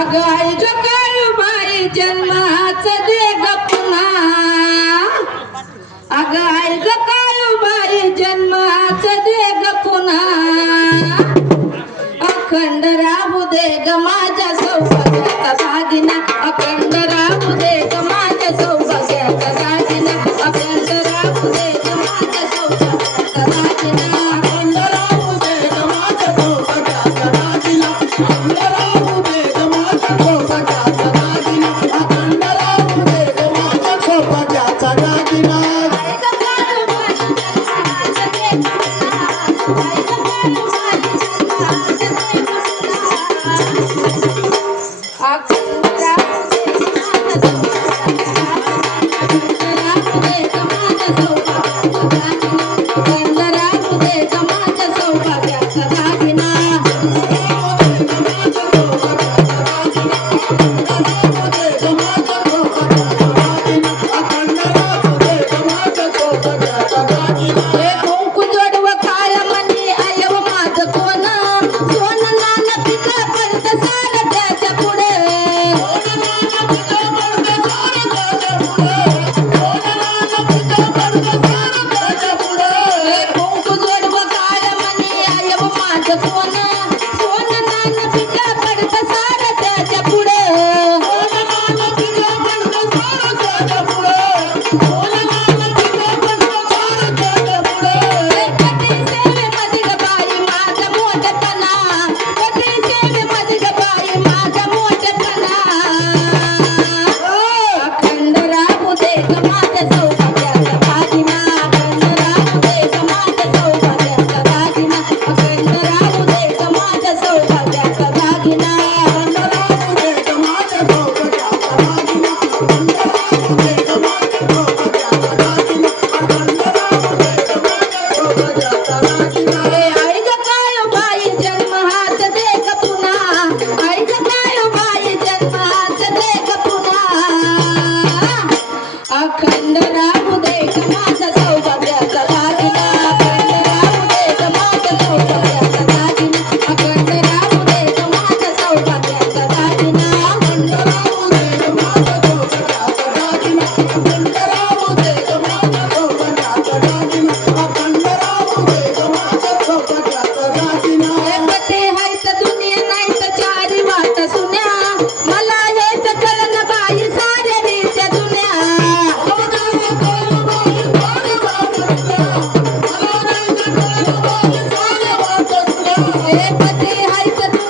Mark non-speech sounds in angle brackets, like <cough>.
अगं आई जो काळूबाई जन्माच दे ग पुन्हा अगं आई जो काळूबाई जन्माच दे ग अखंड राहू दे ग あ! <laughs> पते हर पते